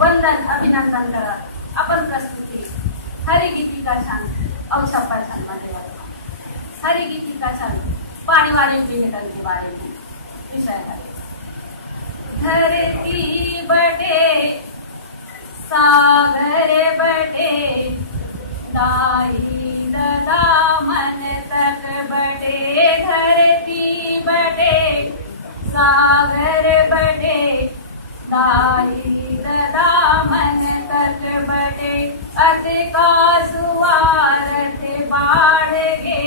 वंदन अभिनंदन करत अपन प्रस्तुती हरिगीतिका छंद और छप्पा छंद में देवत हरिगीतिका छंद पानी वाले पीढ़ितन के बारे में विषय है। धरती बटे सागर बटे दाई ददा मन तक बटे धरती बटे सागर बटे दाई ददा मन तक बटे अत का सुवारथ बाढ़ गे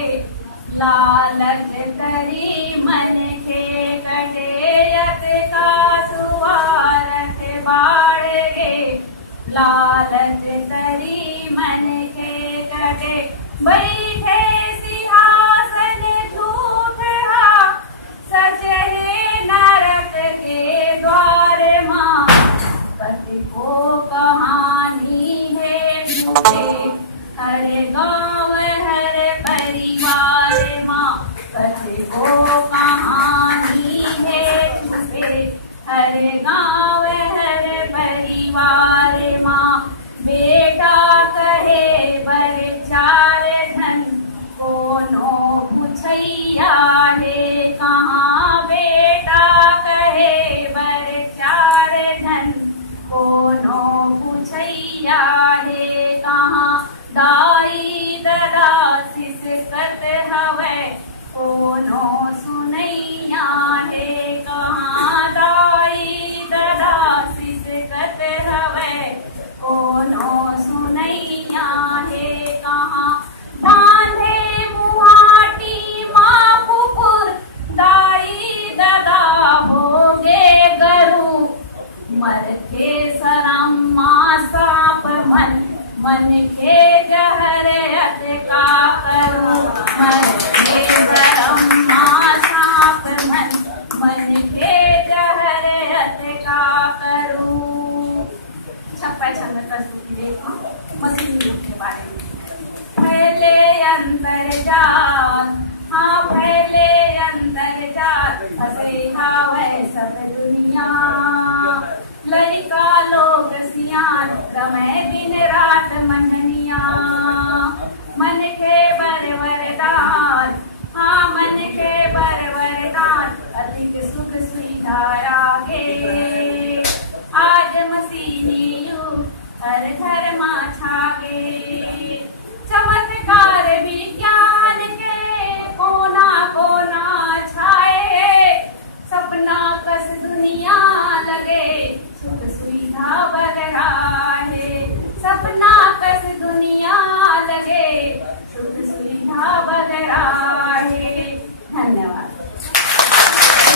लालच तरी मन के कटे अत का सुवारथ बाढ़ गे लालच तरी मन के कटे बैठे सिंहासन झूठ हा सजहे नरक के द्वार माँ कति को कहानी है झूठे हर गाँव हर परिवार माँ कति को कहानी है झूठे हर गाँव हर परिवार माँ बेटा कहे बर चार धन कोनो पुछैया है कहाँ बेटा कहे बर चार धन कोनो पुछैया है कहाँ दाई ददा सिसकत हवै कोनो सुनैया है कहाँ दाई ददा सिसकत हवै कोनो सुनैया है कहाँ बांधे मुहाटी माँ कुकुर दाई ददा होगे गरु मर के सरम माँ साप मन मन के जहर अत का करूं मन के सरम माँ साप मन मन के जहर अत का करूं। छप्पा छंद प्रस्तुति देखो मसीही युग के बारे में। फैले अंतर जाल हाँ फैले अंतर जाल हसे हावे सब दुनिया लड़का लो